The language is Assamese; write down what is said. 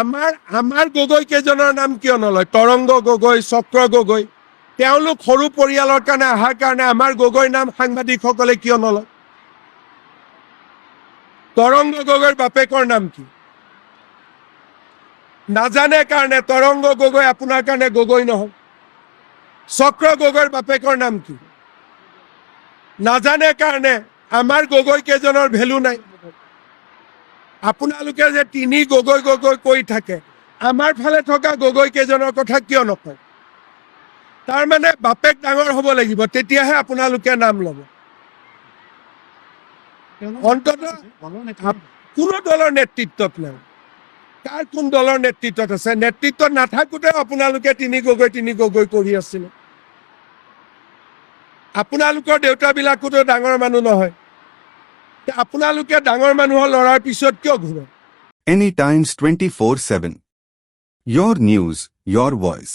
আমাৰ গগৈ কেইজনৰ নাম কিয় নলয়? তৰংগ গগৈ, চক্ৰ গগৈ, তেওঁলোক সৰু পৰিয়ালৰ কাৰণে অহাৰ কাৰণে আমাৰ গগৈৰ নাম সাংবাদিকসকলে কিয় নলয়? তৰংগ গগৈৰ বাপেকৰ নাম কি নাজানে কাৰণে তৰংগ গগৈ আপোনাৰ কাৰণে গগৈ নহয়। চক্ৰ গগৈৰ বাপেকৰ নাম কি নাজানে কাৰণে আমাৰ গগৈ কেইজনৰ ভেলু নাই। আপোনালোকে যে তিনি গগৈ গগৈ কৈ থাকে, আমাৰ ফালে থকা গগৈ কেইজনৰ কথা কিয় নকয়? তাৰ মানে বাপেক ডাঙৰ হ'ব লাগিব, তেতিয়াহে আপোনালোকে নাম ল'ব। অন্ততঃ কোনো দলৰ নেতৃত্বত নাই। কাৰ কোন দলৰ নেতৃত্বত আছে? নেতৃত্বত নাথাকোতে আপোনালোকে তিনি গগৈ কৰি আছিলে। আপোনালোকৰ দেউতাবিলাকোতো ডাঙৰ মানুহ নহয়। আপোনালোকে ডাঙৰ মানুহৰ লৰাৰ পিছত কিয় ঘূৰে? Anytimes 24/7. Your news, your voice.